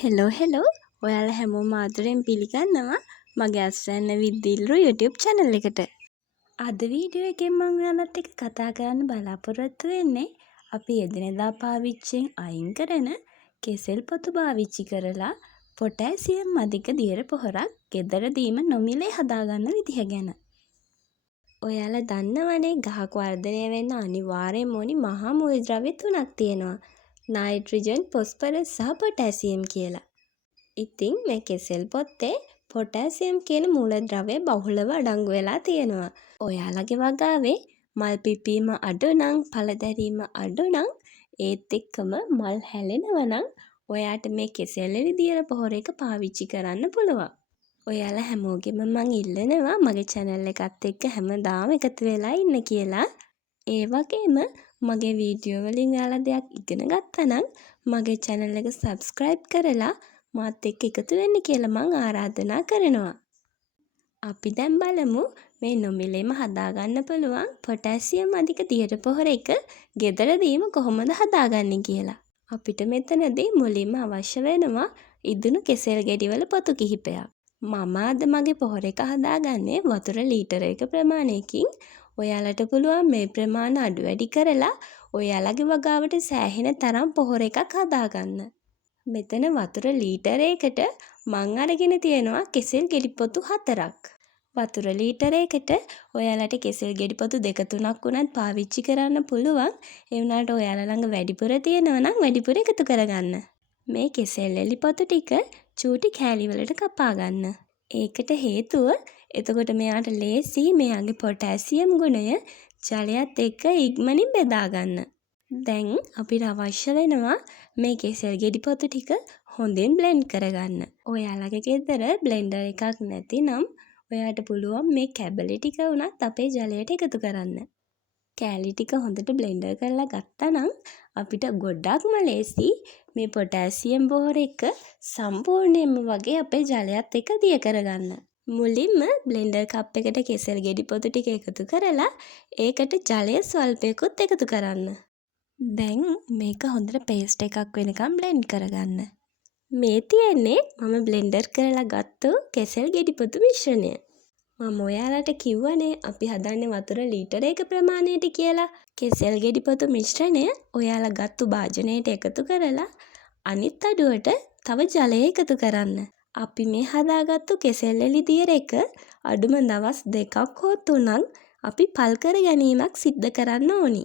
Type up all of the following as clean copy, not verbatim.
Hello ඔයාලා හැමෝම ආදරෙන් පිළිගන්නවා මගේ අස්වැන්න විද්දිල්රු YouTube channel එකට. අද වීඩියෝ එකෙන් මම ඔයාලත් එක්ක කතා කරන්න බලාපොරොත්තු වෙන්නේ අපි එදිනෙදා පාවිච්චියෙන් අයින් කරන කෙසෙල් පොතු පාවිච්චි කරලා පොටෑසියම් අධික දියර පොහොරක් ගෙදරදීම නොමිලේ හදාගන්න විදිහ ගැන. ඔයාලා දන්නවනේ ගහක් වර්ධනය වෙන්න අනිවාර්යෙන්ම ඕනි මහා මූලද්‍රව්‍ය තුනක් තියෙනවා. නයිට්‍රජන්, ෆොස්ෆරස් සහ පොටෑසියම් කියලා. ඉතින් මේ කෙසෙල් පොත්තේ පොටෑසියම් කියන මූලද්‍රව්‍ය බහුලව අඩංගු වෙලා තියෙනවා. ඔයාලගේ වගාවේ මල් පිපීම අඩු නම්, පළදැරීම අඩු නම්, ඒත් එක්කම මල් හැලෙනවා නම් ඔයාට මේ කෙසෙල් එළි දියර පොහොර එක පාවිච්චි කරන්න පුළුවන්. ඔයාලා හැමෝගෙම මං ඉල්ලනවා මගේ channel එකත් එක්ක හැමදාම එකතු වෙලා ඉන්න කියලා. ඒ වගේම මගේ වීඩියෝ වලින් ඔයාලා දෙයක් ඉගෙන ගත්තා නම් මගේ channel එක subscribe කරලා මාත් එක්ක එකතු වෙන්න කියලා මං ආරාධනා කරනවා. අපි දැන් බලමු මේ නොමිලේම හදාගන්න පුළුවන් පොටෑසියම් අධික දියර පොහොර එක ගෙදරදීම කොහොමද හදාගන්නේ කියලා. අපිට මෙතනදී මුලින්ම අවශ්‍ය වෙනවා ඉදුණු කෙසෙල් ගෙඩිවල පොතු කිහිපයක්. මම අද මගේ පොහොර එක හදාගන්නේ වතුර ලීටර 1 ප්‍රමාණයකින්. ඔයාලට පුළුවන් මේ ප්‍රමාණ අඩු වැඩි කරලා ඔයාලගේ වගාවට සෑහෙන තරම් පොහොර එකක් හදාගන්න. මෙතන වතුර ලීටර 1කට මං අරගෙන තියෙනවා කෙසෙල් ගෙඩි පොතු 4ක්. වතුර ලීටර 1කට ඔයාලට කෙසෙල් ගෙඩි පොතු 2-3ක් උනත් පාවිච්චි කරන්න පුළුවන්. ඒ වුණාට ඔයාලා ළඟ වැඩිපුර තියෙනවා නම් වැඩිපුර එකතු කරගන්න. මේ කෙසෙල් එළි පොතු ටික චූටි කෑලි වලට කපා ගන්න. ඒකට හේතුව එතකොට මෙයාට ලේසි මෙයාගේ පොටෑසියම් ගුණය ජලයත් එක්ක ඉක්මනින් බෙදා ගන්න. දැන් අපිට අවශ්‍ය වෙනවා මේ කෙසෙල් ගෙඩි පොතු ටික හොඳින් බ්ලෙන්ඩ් කරගන්න. ඔයාලගේ ගෙදර බ්ලෙන්ඩර් එකක් නැතිනම් ඔයාට පුළුවන් මේ කැබලි ටික උනත් අපේ ජලයට එකතු කරන්න. කෑලි ටික හොඳට බ්ලෙන්ඩර් කරලා ගත්තා නම් අපිට ගොඩක්ම ලේසි මේ පොටෑසියම් බොහොර එක සම්පූර්ණයෙන්ම වගේ අපේ ජලයත් එක්ක දිය කරගන්න. මුලින්ම බ්ලෙන්ඩර් කප් එකට කෙසෙල් ගෙඩි පොතු ටික එකතු කරලා ඒකට ජලය ස්වල්පයකුත් එකතු කරන්න. දැන් මේක හොඳට පේස්ට් එකක් වෙනකම් බ්ලෙන්ඩ් කරගන්න. මේ තියෙන්නේ මම බ්ලෙන්ඩර් කරලා ගත්තු කෙසෙල් ගෙඩි පොතු මිශ්‍රණය. මම ඔයාලට කිව්වනේ අපි හදන්නේ වතුර ලීටර 1 ප්‍රමාණයට කියලා. කෙසෙල් ගෙඩි පොතු මිශ්‍රණය ඔයාලා ගත්තු භාජනයට එකතු කරලා අනිත් අඩුවට තව ජලය එකතු කරන්න. අපි මේ හදාගත්තු කෙසෙල් එළි දියර එක අඩුම දවස් 2ක් හෝ 3ක් අපි පල් කර ගැනීමක් සිද්ධ කරන්න ඕනි.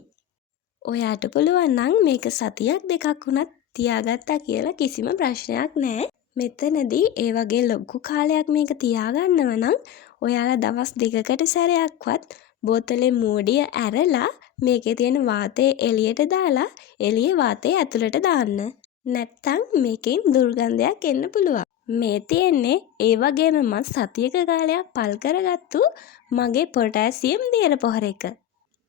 ඔයාට පුළුවන් නම් මේක සතියක් 2ක් වුණත් තියාගත්තා කියලා කිසිම ප්‍රශ්නයක් නැහැ. මෙතනදී ඒ වගේ ලොකු කාලයක් මේක තියාගන්නව නම් ඔයාලා දවස් 2කට සැරයක්වත් බෝතලේ මූඩිය ඇරලා මේකේ තියෙන වාතය එළියට දාලා එළියේ වාතය ඇතුළට දාන්න. නැත්තම් මේකෙන් දුර්ගන්ධයක් එන්න පුළුවන්. මේ තියෙන්නේ ඒ වගේම මම සතියක කාලයක් පල් කරගත්තු මගේ පොටෑසියම් දියර පොහොර එක.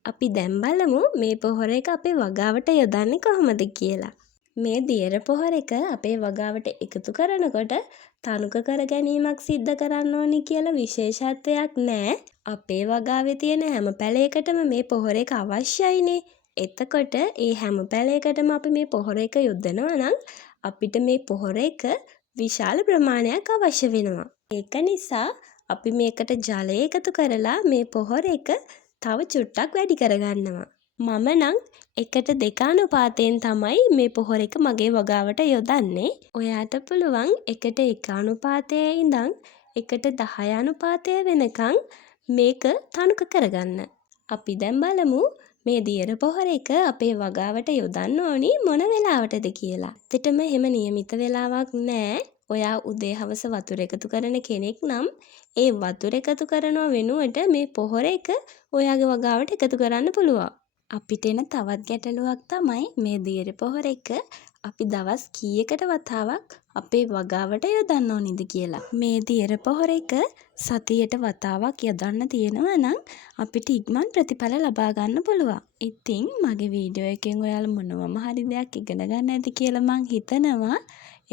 අපි දැන් බලමු මේ පොහොර එක අපේ වගාවට යොදන්නේ කොහොමද කියලා. මේ දියර පොහොර එක අපේ වගාවට එකතු කරනකොට තනුක කර ගැනීමක් සිද්ධ කරන්න ඕනි කියලා විශේෂත්වයක් නැහැ. අපේ වගාවේ තියෙන හැම පැලයකටම මේ පොහොර එක අවශ්‍යයිනේ. එතකොට ඒ හැම පැලයකටම අපි මේ පොහොර එක යොදනවා නම් අපිට මේ පොහොර එක විශාල ප්‍රමාණයක් අවශ්‍ය වෙනවා. ඒක නිසා අපි මේකට ජලය එකතු කරලා මේ පොහොර එක තව චුට්ටක් වැඩි කරගන්නවා. මම නම් 1:2 අනුපාතයෙන් තමයි මේ පොහොර එක මගේ වගාවට යොදන්නේ. ඔයාට පුළුවන් 1:1 අනුපාතයේ ඉඳන් 1:10 අනුපාතය වෙනකන් මේක තනුක කරගන්න. අපි දැන් බලමු මේ දියර පොහොර එක අපේ වගාවට යොදන්න ඕනි මොන වෙලාවටද කියලා. ඇත්තටම එහෙම નિયમિત වෙලාවක් නැහැ. ඔයා උදේ හවස වතුර එකතු කරන කෙනෙක් නම් ඒ වතුර එකතු කරනව වෙනුවට මේ පොහොර එක ඔයාගේ වගාවට එකතු කරන්න පුළුවන්. අපිට එන තවත් ගැටලුවක් තමයි මේ දියර පොහොර එක අපි දවස් කීයකට වතාවක් අපේ වගාවට යොදන්න ඕනිද කියලා. මේ දියර පොහොර එක සතියට වතාවක් යොදන්න තියෙනවා නම් අපිට ඉක්මන් ප්‍රතිඵල ලබා ගන්න පුළුවන්. ඉතින් මගේ වීඩියෝ එකෙන් ඔයාලා මොනවම හරි දෙයක් ඉගෙන ගන්න ඇති කියලා මං හිතනවා.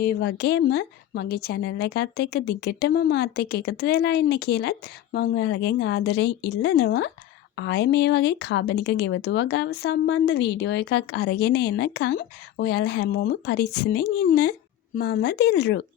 ඒ වගේම මගේ channel එකත් එක්ක දිගටම මාත් එක්ක එකතු වෙලා ඉන්න කියලත් මම ඔයාලගෙන් ආදරෙන් ඉල්ලනවා. ආයේ මේ වගේ කාබනික ගෙවතු වගාව සම්බන්ධ වීඩියෝ එකක් අරගෙන එනකන් ඔයාලා හැමෝම පරිස්සමෙන් ඉන්න. මම දිල්රු.